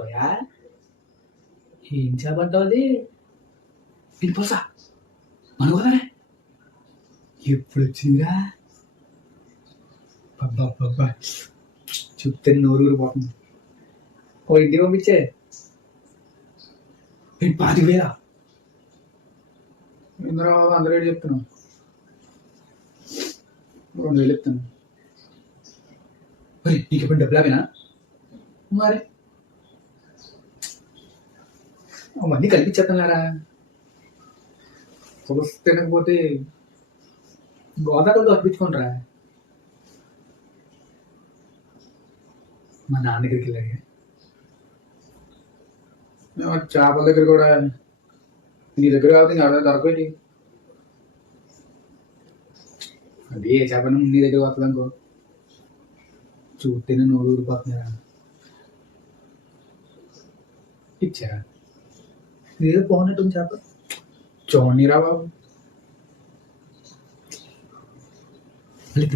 soya ఏం చేపట్టావు అది పిలిపోసా మనగోదానే ఎప్పుడు వచ్చిందిరా బాబా చెప్తే నోరు పోతుంది ఓ ఇంటికి పంపించే 5,000 ఇంద్రా బాబు అందరూ ఏడు చెప్తున్నావు 2,000 చెప్తాను మరి నీకు ఎప్పుడు డబ్బులు ఆవినా మరి అవన్నీ కల్పించేస్తున్నారా పులుసు తినకపోతే గోదావరితో అర్పించుకోనరా మా నాన్న దగ్గరికి వెళ్ళాడు చేపల దగ్గర కూడా నీ దగ్గర కాబట్టి ఇంకా అడగ దొరకటి అదే ఏ చేప నీ దగ్గర వస్తుంది అనుకో చూస్తేనే నోరు ఊరిపోతున్నారా ఇచ్చారా ఏదో పోనట్టు చేప చూడనిరా బాబు